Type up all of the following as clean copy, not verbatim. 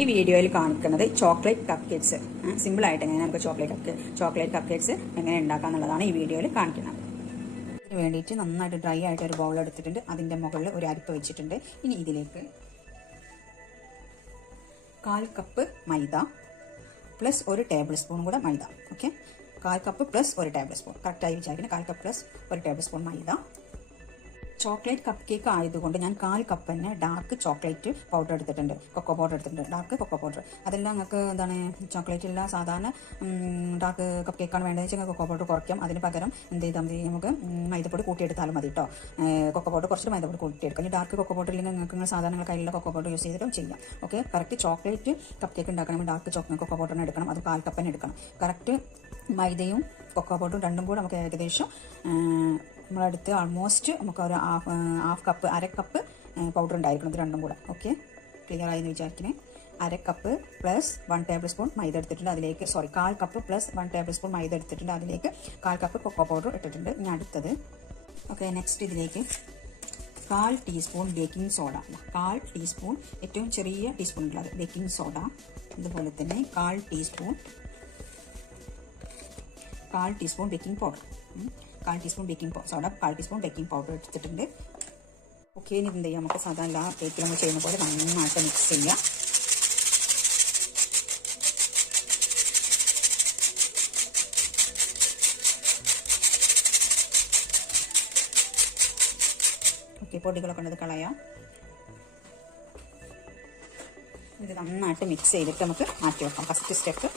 ഈ വീഡിയോയിൽ കാണിക്കുന്നത് ചോക്ലേറ്റ് കപ്പ് കേക്ക്സ്. സിമ്പിളായിട്ട് എങ്ങനെ നമുക്ക് ചോക്ലേറ്റ് കപ്പ് കേക്ക്സ് എങ്ങനെ ഉണ്ടാക്കാം എന്നുള്ളതാണ് ഈ വീഡിയോയിൽ കാണിക്കുന്നത്. ഇതിന് വേണ്ടിയിട്ട് നന്നായിട്ട് ഡ്രൈ ആയിട്ട് ഒരു ബൗൾ എടുത്തിട്ടുണ്ട്. അതിൻ്റെ മുകളിൽ ഒരു അരിപ്പ വെച്ചിട്ടുണ്ട്. ഇനി ഇതിലേക്ക് 1/4 cup maida plus 1 tablespoon കൂടെ maida. Okay, 1/4 cup plus 1 tablespoon, കറക്റ്റായി വിചാരിക്കുന്നത്. 1/4 cup plus 1 tablespoon maida. Chocolate cupcake ആയതുകൊണ്ട് ഞാൻ 1/4 കപ്പ് തന്നെ ഡാർക്ക് ചോക്ലേറ്റ് പൗഡർ എടുത്തിട്ടുണ്ട്, കൊക്കോ പൗഡർ എടുത്തിട്ടുണ്ട്, ഡാർക്ക് കൊക്കോ പൗഡർ. അതെല്ലാം നിങ്ങൾക്ക് എന്താണ് ചോക്ലേറ്റ് ഇല്ല, സാധാരണ ഡാർക്ക് കപ്പ് കേക്കാണ് വേണ്ടതെന്ന് വെച്ചാൽ കൊക്കോ പൗഡർ കുറയ്ക്കാം. അതിന് പകരം എന്ത് ചെയ്താൽ മതി, നമുക്ക് മൈദപ്പൊടി കൂട്ടിയെടുത്താലും മതി കേട്ടോ. കൊക്കോ പൗഡർ കുറച്ചിട്ട് മൈദപ്പൊടി കൂട്ടിയെടുക്കാം. ഡാർക്ക് കൊക്കോ പൗഡർ ഇല്ലെങ്കിൽ നിങ്ങൾക്ക് സാധാരണ കയ്യിലുള്ള കൊക്കോ പൗഡർ യൂസ് ചെയ്തിട്ടും ചെയ്യാം. Okay, correct chocolate cup cake ഉണ്ടാക്കണം, ഡാർക്ക് കൊക്കോ പൗഡറിന് എടുക്കണം. അത് 1/4 കപ്പിന് എടുക്കണം. കറക്റ്റ് മൈദയും കൊക്കോ പൗഡറും രണ്ടും കൂടെ നമുക്ക് ഏകദേശം നമ്മളടുത്ത് ആൾമോസ്റ്റ് നമുക്ക് ഒരു ഹാഫ് കപ്പ്, 1/2 കപ്പ് പൗഡർ ഉണ്ടായിരിക്കണം. ഇത് രണ്ടും കൂടെ. ഓക്കെ, ക്ലിയർ ആയി എന്ന് വിചാരിക്കുന്നത്. 1/2 കപ്പ് പ്ലസ് 1 ടേബിൾ സ്പൂൺ മൈദ എടുത്തിട്ടുണ്ട്. അതിലേക്ക് 1/4 കപ്പ് പ്ലസ് 1 ടേബിൾ സ്പൂൺ മൈദ എടുത്തിട്ടുണ്ട്. അതിലേക്ക് 1/4 കപ്പ് കൊക്കോ പൗഡർ ഇട്ടിട്ടുണ്ട്. ഇനി അടുത്തത് ഓക്കെ, നെക്സ്റ്റ് ഇതിലേക്ക് 1/4 ടീസ്പൂൺ ബേക്കിംഗ് സോഡ. 1/4 ടീസ്പൂൺ, ഏറ്റവും ചെറിയ ടീസ്പൂൺ ഉള്ളത് ബേക്കിംഗ് സോഡ. അതുപോലെ തന്നെ 1/4 teaspoon baking powder. 1/4 teaspoon baking soda, 1/4 teaspoon baking powder എടുത്തിട്ടുണ്ട്. ഓക്കെ, ഇനി എന്ത് ചെയ്യാം, നമുക്ക് സാധാരണ എല്ലാ കേക്കിൽ നമ്മൾ ചെയ്യുന്ന പോലെ നന്നായിട്ട് മിക്സ് ചെയ്യാം. ഓക്കെ, പൊടികളൊക്കെ ഉള്ളത് കളയാം. ഇത് നന്നായിട്ട് മിക്സ് ചെയ്തിട്ട് നമുക്ക് മാറ്റി വെക്കാം. First step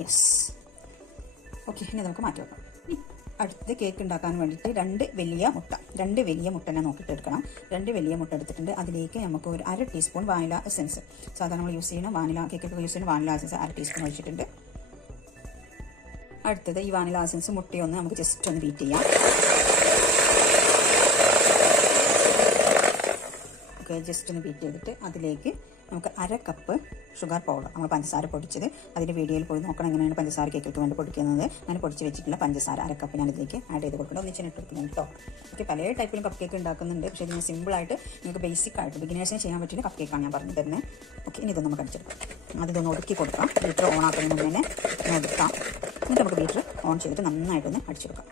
yes. ഓക്കെ, ഇനി നമുക്ക് മാറ്റി വെക്കാം. അടുത്ത് കേക്ക് ഉണ്ടാക്കാൻ വേണ്ടിയിട്ട് 2 വലിയ മുട്ടനെ നോക്കിയിട്ട് എടുക്കണം. 2 വലിയ മുട്ട എടുത്തിട്ടുണ്ട്. അതിലേക്ക് നമുക്ക് ഒരു 1/2 ടീസ്പൂൺ വാനില എസൻസ്, സാധാരണ നമ്മൾ യൂസ് ചെയ്യുന്ന വാനില കേക്കൊക്കെ യൂസ് ചെയ്യുന്ന വാനില എസൻസ് 1/2 ടീസ്പൂൺ ഒഴിച്ചിട്ടുണ്ട്. അടുത്തത് ഈ വാനില എസൻസ് മുട്ടയൊന്ന് നമുക്ക് ജസ്റ്റ് ഒന്ന് ബീറ്റ് ചെയ്യാം. ഓക്കെ, ജസ്റ്റ് ഒന്ന് ബീറ്റ് ചെയ്തിട്ട് അതിലേക്ക് നമുക്ക് 1/2 കപ്പ് ഷുഗർ പൗഡർ, നമ്മൾ പഞ്ചസാര പൊടിച്ചത്, അതിൻ്റെ വീഡിയോയിൽ പോയി നോക്കണം എങ്ങനെയാണ് പഞ്ചസാര കേക്കൊക്കെ വേണ്ടി പൊടിക്കുന്നത്. ഞാൻ പൊടിച്ച് വെച്ചിട്ടുള്ള പഞ്ചസാര 1/2 കപ്പ് ഞാൻ ഇതിലേക്ക് ആഡ് ചെയ്ത് കൊടുക്കണം. ഒന്നിച്ചിട്ട് കൊടുക്കുന്നുണ്ട് കേട്ടോ. ഓക്കെ, പല ടൈപ്പിലും കപ്പ് കേക്ക് ഉണ്ടാക്കുന്നുണ്ട്. പക്ഷേ ഇതിന് സിമ്പിളായിട്ട് നിങ്ങൾക്ക് ബേസിക് ആയിട്ട് ബിഗിനേഴ്സിന് ചെയ്യാൻ പറ്റുന്ന കപ്പ് കേക്കാണ് ഞാൻ പറഞ്ഞു തരുന്നത്. ഓക്കെ, ഇനി ഇതൊന്ന് നമുക്ക് അടിച്ചെടുക്കാം. ആദ്യം ഒതുക്കി കൊടുക്കാം. ബീറ്റർ ഓൺ ആക്കുന്നതിന് മുന്നേ എടുക്കാം. എന്നിട്ട് നമുക്ക് ബീറ്റർ ഓൺ ചെയ്തിട്ട് നന്നായിട്ടൊന്ന് അടിച്ചെടുക്കാം.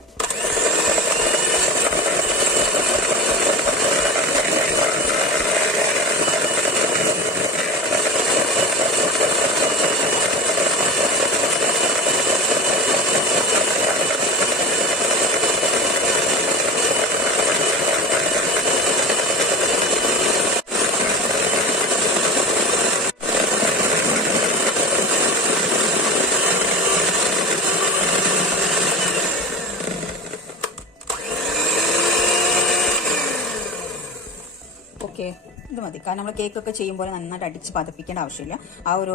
ഓക്കെ, ഇത് മതി. കാരണം നമ്മൾ കേക്കൊക്കെ ചെയ്യുമ്പോൾ നന്നായിട്ട് അടിച്ച് പതപ്പിക്കേണ്ട ആവശ്യമില്ല. ആ ഒരു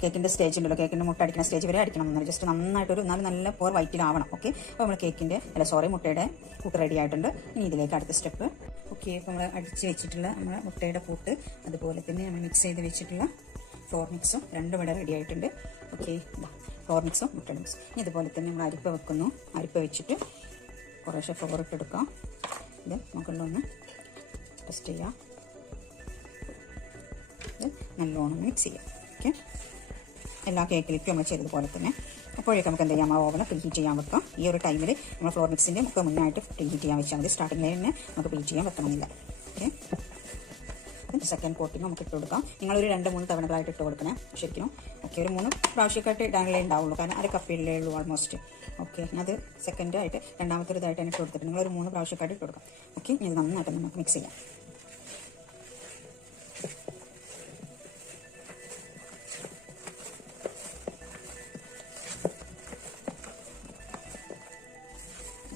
കേക്കിൻ്റെ സ്റ്റേജ് ഉണ്ടല്ലോ, കേക്കിൻ്റെ മുട്ട അടിക്കുന്ന സ്റ്റേജ് വരെ അടിക്കണം എന്നല്ല, ജസ്റ്റ് നന്നായിട്ടൊരു നല്ല പോർ വൈറ്റിലാവണം. ഓക്കെ, അപ്പോൾ നമ്മൾ മുട്ടയുടെ കൂട്ട് റെഡി ആയിട്ടുണ്ട്. ഇനി ഇതിലേക്ക് അടുത്ത സ്റ്റെപ്പ്. ഓക്കെ, ഇപ്പോൾ നമ്മൾ അടിച്ച് വെച്ചിട്ടുള്ള നമ്മുടെ മുട്ടയുടെ കൂട്ട്, അതുപോലെ തന്നെ നമ്മൾ മിക്സ് ചെയ്ത് വെച്ചിട്ടുള്ള ഫ്ലോർ മിക്സും രണ്ടും ഇവിടെ റെഡി ആയിട്ടുണ്ട്. ഓക്കെ, ഫ്ലോർ മിക്സും മുട്ടയുടെ മിക്സും. ഇനി ഇതുപോലെ തന്നെ നമ്മൾ അരിപ്പ വെക്കുന്നു. അരിപ്പ വെച്ചിട്ട് കുറേശ്ശെ ഫ്ലോർ ഇട്ടെടുക്കാം. ഇത് മുകളിലൊന്ന് ടെസ്റ്റ് ചെയ്യാം. ഇത് നല്ലോണം മിക്സ് ചെയ്യാം. ഓക്കെ, എല്ലാ കേക്കിലേക്കും നമ്മൾ ചെയ്തതുപോലെ തന്നെ. അപ്പോഴേക്കും നമുക്ക് എന്ത് ചെയ്യാം, ആ ഓവനെ പ്രീ ഹീറ്റ് ചെയ്യാൻ വെക്കാം. ഈ ഒരു ടൈമിൽ നമ്മൾ ഫ്ലോർ മിക്സിൻ്റെ ഒക്കെ മുന്നായിട്ട് പ്രീ ഹീറ്റ് ചെയ്യാൻ വെച്ചാൽ മതി. സ്റ്റാർട്ടിങ്ങിൽ തന്നെ നമുക്ക് പ്രീ ചെയ്യാൻ വെക്കണമെന്നില്ല. ഓക്കെ, സെക്കൻഡ് കോട്ടിങ് നമുക്ക് ഇട്ട് കൊടുക്കാം. നിങ്ങളൊരു 2-3 തവണകളായിട്ട് ഇട്ട് കൊടുക്കണേ ശരിക്കും. ഓക്കെ, ഒരു 3 പ്രാവശ്യമൊക്കെ ഇടാനേ ഉണ്ടാവുള്ളൂ, കാരണം 1/2 കപ്പിലേ ഉള്ളൂ ഓൾമോസ്റ്റ്. ഓക്കെ, അത് സെക്കൻഡായിട്ട് രണ്ടാമത്തെ ഇതായിട്ട് ഇട്ട് കൊടുത്തിട്ട് നിങ്ങളൊരു 3 പ്രാവശ്യമൊക്കെ ഇട്ട് കൊടുക്കാം. ഓക്കെ, ഇത് നന്നായിട്ട് നമുക്ക് മിക്സ് ചെയ്യാം.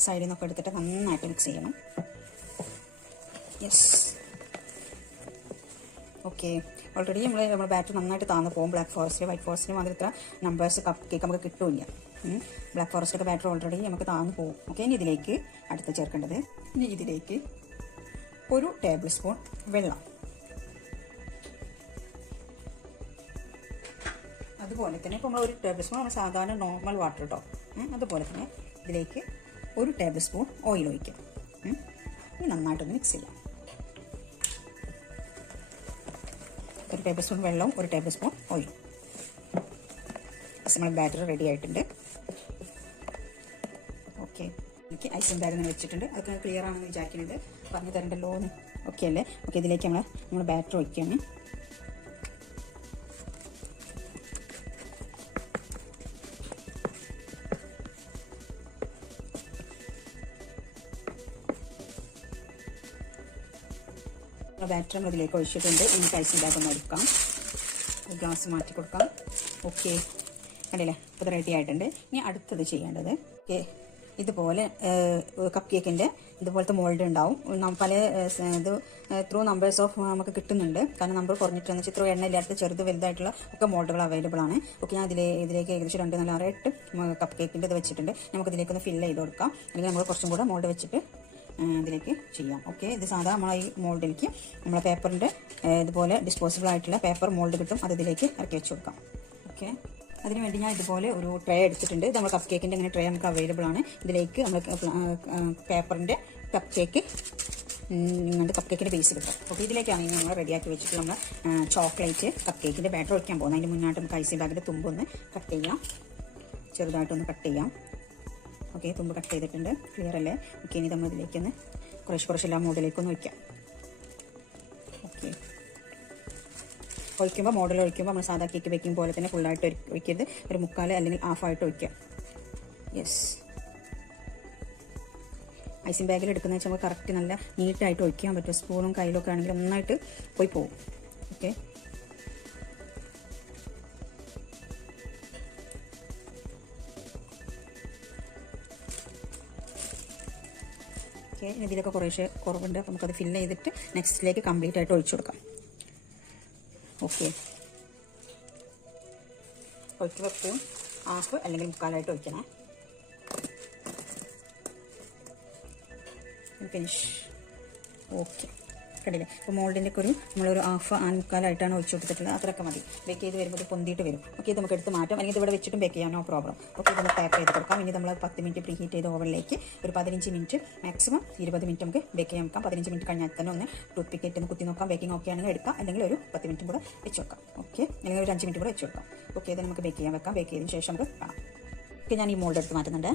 സൈഡിൽ നിന്നൊക്കെ എടുത്തിട്ട് നന്നായിട്ട് മിക്സ് ചെയ്യണം. യെസ്. ഓക്കെ, ഓൾറെഡി നമ്മൾ ബാറ്റർ നന്നായിട്ട് താന്ന് പോകും. ബ്ലാക്ക് ഫോറസ്റ്റ്, വൈറ്റ് ഫോറസ്റ്റിന് മാത്രം ഇത്ര നമ്പേഴ്സ് കപ്പ് കേക്ക് നമുക്ക് കിട്ടില്ല. ബ്ലാക്ക് ഫോറസ്റ്റൊക്കെ ബാറ്റർ ഓൾറെഡി നമുക്ക് താന്ന് പോകും. ഓക്കെ, ഇനി ഇതിലേക്ക് അടുത്ത് ചേർക്കേണ്ടത്, ഇനി ഇതിലേക്ക് 1 ടേബിൾ സ്പൂൺ വെള്ളം. അതുപോലെ തന്നെ ഇപ്പോൾ നമ്മൾ 1 ടേബിൾ സ്പൂൺ സാധാരണ നോർമൽ വാട്ടർ കേട്ടോ. അതുപോലെ തന്നെ ഇതിലേക്ക് 1 ടേബിൾ സ്പൂൺ ഓയിൽ ഒഴിക്കാം. ഇനി നന്നായിട്ടൊന്ന് മിക്സ് ചെയ്യാം. 1 ടേബിൾ സ്പൂൺ വെള്ളവും 1 ടേബിൾ സ്പൂൺ ഓയിൽ. നമ്മൾ ബാറ്റർ റെഡി ആയിട്ടുണ്ട്. ഓക്കെ, എനിക്ക് ഐസിങ് ബാഗ് തന്നെ വെച്ചിട്ടുണ്ട്. അതൊക്കെ ക്ലിയർ ആണെന്ന് വിചാരിക്കുന്നത്, പറഞ്ഞു തരണ്ടല്ലോ എന്ന്. ഓക്കെ അല്ലേ? ഓക്കെ, ഇതിലേക്ക് നമ്മൾ ബാറ്റർ ഒഴിക്കുകയാണ്. ബാറ്റർ നമ്മൾ ഇതിലേക്ക് ഒഴിച്ചിട്ടുണ്ട്. ഇനി ഐസിങ് ബാഗ് ഒന്ന് എടുക്കാം, ഗ്ലാസ് മാറ്റി കൊടുക്കാം. ഓക്കെ, കണ്ടില്ലേ? അപ്പോൾ റെഡി ആയിട്ടുണ്ട്. ഇനി അടുത്തത് ചെയ്യേണ്ടത്, ഓക്കെ, ഇതുപോലെ കപ്പ് കേക്കിൻ്റെ ഇതുപോലത്തെ മോൾഡ് ഉണ്ടാവും. പല ഇത് ത്രൂ നമ്പേഴ്സ് ഓഫ് നമുക്ക് കിട്ടുന്നുണ്ട്. കാരണം നമ്പർ കുറഞ്ഞിട്ടെന്ന് വെച്ചാൽ ഇത്ര എണ്ണ ഇല്ലാത്ത ചെറുത് വലുതായിട്ടുള്ള ഒക്കെ മോൾഡുകൾ അവൈലബിൾ ആണ്. ഓക്കെ, ഞാൻ ഇതിലേക്ക് ഏകദേശം 2, 4, 6, 8 കപ്പ് കേക്കിൻ്റെ ഇത് വെച്ചിട്ടുണ്ട്. നമുക്ക് ഇതിലേക്കൊന്ന് ഫില്ല് ചെയ്ത് കൊടുക്കാം. അല്ലെങ്കിൽ നമ്മൾ കുറച്ചും കൂടെ മോൾഡ് വെച്ചിട്ട് ഇതിലേക്ക് ചെയ്യാം. ഓക്കെ, ഇത് സാധാ നമ്മൾ ഈ മോൾഡിലേക്ക് നമ്മളെ പേപ്പറിൻ്റെ ഇതുപോലെ ഡിസ്പോസിബിൾ ആയിട്ടുള്ള പേപ്പർ മോൾഡ് കിട്ടും. അത് ഇതിലേക്ക് ഇറക്കി വെച്ച് കൊടുക്കാം. ഓക്കെ, അതിനുവേണ്ടി ഞാൻ ഇതുപോലെ ഒരു ട്രേ എടുത്തിട്ടുണ്ട്. ഇത് നമ്മൾ കപ്പ് കേക്കിൻ്റെ ഇങ്ങനെ ട്രേ നമുക്ക് അവൈലബിൾ ആണ്. ഇതിലേക്ക് നമ്മൾ പേപ്പറിൻ്റെ കപ്പ് കേക്ക് ഇങ്ങനത്തെ കപ്പ് കേക്കിൻ്റെ ബേസ് കിട്ടും. ഓക്കെ, ഇതിലേക്കാണ് ഇനി നമ്മൾ റെഡിയാക്കി വെച്ചിട്ട് നമ്മൾ ചോക്ലേറ്റ് കപ്പ് കേക്കിൻ്റെ ബാറ്റർ വയ്ക്കാൻ പോകുന്നത്. അതിൻ്റെ മുന്നായിട്ട് നമുക്ക് ഐസിങ് ബാഗിൻ്റെ തുമ്പൊന്ന് കട്ട് ചെയ്യാം, ചെറുതായിട്ടൊന്ന് കട്ട് ചെയ്യാം. ഓക്കെ, തുമ്പ് കട്ട് ചെയ്തിട്ടുണ്ട്. ക്ലിയർ അല്ലേ? ഓക്കെ, ഇനി നമ്മൾ ഇതിലേക്കൊന്ന് കുറച്ചെല്ലാം മോഡലിലേക്കൊന്ന് വയ്ക്കാം. ഓക്കെ, ഒഴിക്കുമ്പോൾ മോഡൽ ഒഴിക്കുമ്പോൾ നമ്മൾ സാധാ കേക്ക് വെക്കും പോലെ തന്നെ ഫുള്ളായിട്ട് ഒഴിക്കരുത്. ഒരു 3/4 അല്ലെങ്കിൽ 1/2 ഒഴിക്കാം. യെസ്, ഐസിങ് ബാഗിൽ എടുക്കുന്നത് വെച്ചാൽ നമുക്ക് കറക്റ്റ് നല്ല നീറ്റായിട്ട് ഒഴിക്കാൻ പറ്റും. സ്പൂണും കയ്യിലൊക്കെ ആണെങ്കിൽ നന്നായിട്ട് പോയി പോകും. ഓക്കെ, ഓക്കെ, ഇതിലൊക്കെ കുറേശ്ശെ കുറവുണ്ട്. അപ്പോൾ നമുക്കത് ഫില്ല് ചെയ്തിട്ട് നെക്സ്റ്റിലേക്ക് കംപ്ലീറ്റ് ആയിട്ട് ഒഴിച്ചു കൊടുക്കാം. ഓക്കെ, ഒഴിക്കുമ്പോൾ എപ്പോഴും 1/2 അല്ലെങ്കിൽ 3/4 ഒഴിക്കണേ. ഫിനിഷ്. ഓക്കെ, കണ്ടില്ലേ? ഇപ്പോൾ മോൾഡിൻ്റെ ഒക്കെ നമ്മളൊരു 1/2 3/4 ഒഴിച്ചു കൊടുത്തിട്ടുള്ളത്. അത്രയൊക്കെ മതി. ബേക്ക് ചെയ്ത് വരുമ്പോൾ ഇത് പൊന്തിയിട്ട് വരും. ഓക്കെ, ഇത് നമുക്ക് എടുത്ത് മാറ്റാം, അല്ലെങ്കിൽ ഇവിടെ വെച്ചിട്ടും ബേക്ക് ചെയ്യാം, നോ പ്രോബ്ലം. ഓക്കെ, ഇത് നമുക്ക് ടാപ്പ് ചെയ്ത് കൊടുക്കാം. ഇനി നമ്മൾ 10 മിനിറ്റ് പ്രീ ഹീറ്റ് ചെയ്ത് ഓവനിലേക്ക് ഒരു 15 മിനിറ്റ് മാക്സിമം 20 മിനിറ്റ് നമുക്ക് ബേക്ക് ചെയ്യാൻ വെക്കാം. 15 മിനിറ്റ് കഴിഞ്ഞാൽ തന്നെ ഒന്ന് ടൂത്ത് പിക്ക് ഒന്ന് കുത്തി നോക്കാം. ബേക്കിംഗ് ഓക്കെ ആണെങ്കിൽ എടുക്കാം, അല്ലെങ്കിൽ ഒരു 10 മിനിറ്റും കൂടെ വെച്ച് വെക്കാം. ഓക്കെ, അല്ലെങ്കിൽ ഒരു 5 മിനിറ്റ് കൂടെ വെച്ച് വെക്കാം. ഓക്കെ, ഇത് നമുക്ക് ബേക്ക് ചെയ്യാൻ വെക്കാം. ബേക്ക് ചെയ്തതിന് ശേഷം നമുക്ക് കാണാം. ഓക്കെ, ഞാൻ ഈ മോൾഡ് എടുത്ത് മാറ്റുന്നുണ്ട്.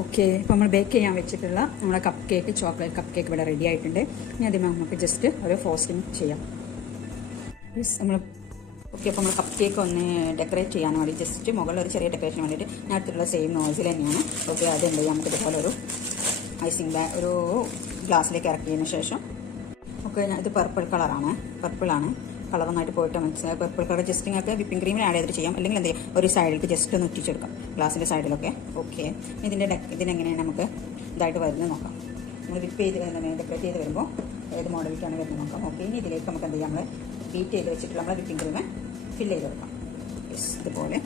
ഓക്കെ, അപ്പോൾ നമ്മൾ ബേക്ക് ചെയ്യാൻ വെച്ചിട്ടുള്ള നമ്മുടെ cup cake, chocolate cup cake ഇവിടെ റെഡി ആയിട്ടുണ്ട്. ഇനി അതിന് നമുക്ക് ജസ്റ്റ് ഒരു ഫ്രോസ്റ്റിംഗ് ചെയ്യാം. നമ്മൾ ഓക്കെ, അപ്പോൾ നമ്മൾ കപ്പ് കേക്ക് ഒന്ന് ഡെക്കറേറ്റ് ചെയ്യാൻ വേണ്ടി ജസ്റ്റ് മുകളിൽ ഒരു ചെറിയ ഡെക്കറേഷന് വേണ്ടിയിട്ട് ഞാൻ അടുത്തുള്ള സെയിം നോസിൽ തന്നെയാണ്. ഓക്കെ, അതുണ്ട് നമുക്ക് ഇതുപോലെ ഒരു ഐസിങ് ബാഗ് ഒരു ഗ്ലാസ്സിലേക്ക് ഇറക്കിയതിന് ശേഷം, ഓക്കെ, ഇത് പർപ്പിളാണ് കളർ നന്നായിട്ട് പോയിട്ട് മനസ്സിലായി. പർപ്പിൾ കളർ ജസ്റ്റ് നിങ്ങൾക്ക് വിപ്പിംഗ് ക്രീമിൽ ആഡ് ചെയ്തിട്ട് ചെയ്യാം, അല്ലെങ്കിൽ എന്ത് ചെയ്യും ഒരു സൈഡിലേക്ക് ജസ്റ്റ് ഒന്ന് ഒറ്റിച്ചെടുക്കാം, ഗ്ലാസിൻ്റെ സൈഡിലൊക്കെ. ഓക്കെ, ഇതിനെങ്ങനെയാണ് നമുക്ക് ഇതായിട്ട് വരുന്നത് നോക്കാം. നമ്മൾ വിപ്പ് ചെയ്ത് ഡെക്കറേറ്റ് ചെയ്ത് വരുമ്പോൾ ഏത് മോഡലിലേക്കാണ് വരുന്നത് നോക്കാം. ഓക്കെ, ഇനി ഇതിലേക്ക് നമുക്ക് എന്ത് ചെയ്യാം, നമ്മൾ ബീറ്റ് ചെയ്ത് വെച്ചിട്ടുള്ള നമ്മൾ വിപ്പിംഗ് ക്രീം ഫില്ല് ചെയ്ത് കൊടുക്കാം. യെസ്, ഇതുപോലെ.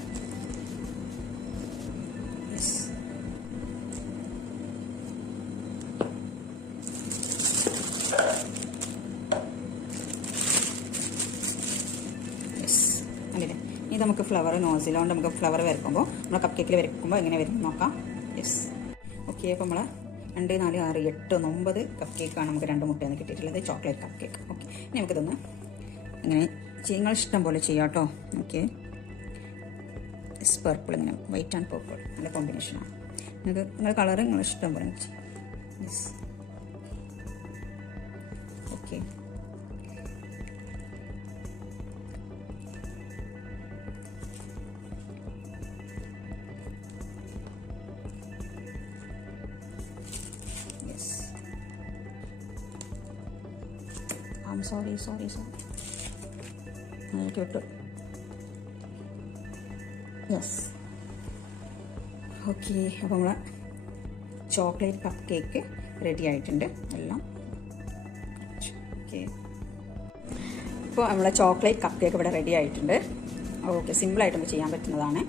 യെസ്, അല്ലേ? ഇത് നമുക്ക് ഫ്ലവർ നോസിലുകൊണ്ട് നമുക്ക് ഫ്ലവർ വരക്കുമ്പോൾ നമ്മൾ കപ്പ് കേക്കിൽ വരക്കുമ്പോൾ എങ്ങനെ വരും നോക്കാം. യെസ്, ഓക്കെ, അപ്പോൾ നമ്മൾ 2, 4, 6, 8, 9 കപ്പ് കേക്കാണ് നമുക്ക് 2 മുട്ടയെന്ന് കിട്ടിയിട്ടുള്ളത്, ചോക്ലേറ്റ് കപ്പ് കേക്ക്. ഓക്കെ, ഇനി നമുക്കിതൊന്ന് ഇങ്ങനെ നിങ്ങൾ ഇഷ്ടം പോലെ ചെയ്യാം കേട്ടോ. ഓക്കെ, പർപ്പിൾ, ഇങ്ങനെ വൈറ്റ് ആൻഡ് പർപ്പിൾ നല്ല കോമ്പിനേഷനാണ്. നിങ്ങൾ കളറ് നിങ്ങൾ ഇഷ്ടം പോലെ ചെയ്യാം. യെസ്, ഓക്കെ, സോറി എനിക്ക് വിട്ടു. യെസ്, ഓക്കെ, അപ്പോൾ നമ്മളെ ചോക്ലേറ്റ് കപ്പ് കേക്ക് റെഡി ആയിട്ടുണ്ട് എല്ലാം. ഓക്കെ, ഇപ്പോൾ നമ്മളെ ചോക്ലേറ്റ് കപ്പ് കേക്ക് ഇവിടെ റെഡി ആയിട്ടുണ്ട്. ഓക്കെ, സിമ്പിളായിട്ട് നമുക്ക് ചെയ്യാൻ പറ്റുന്നതാണ്.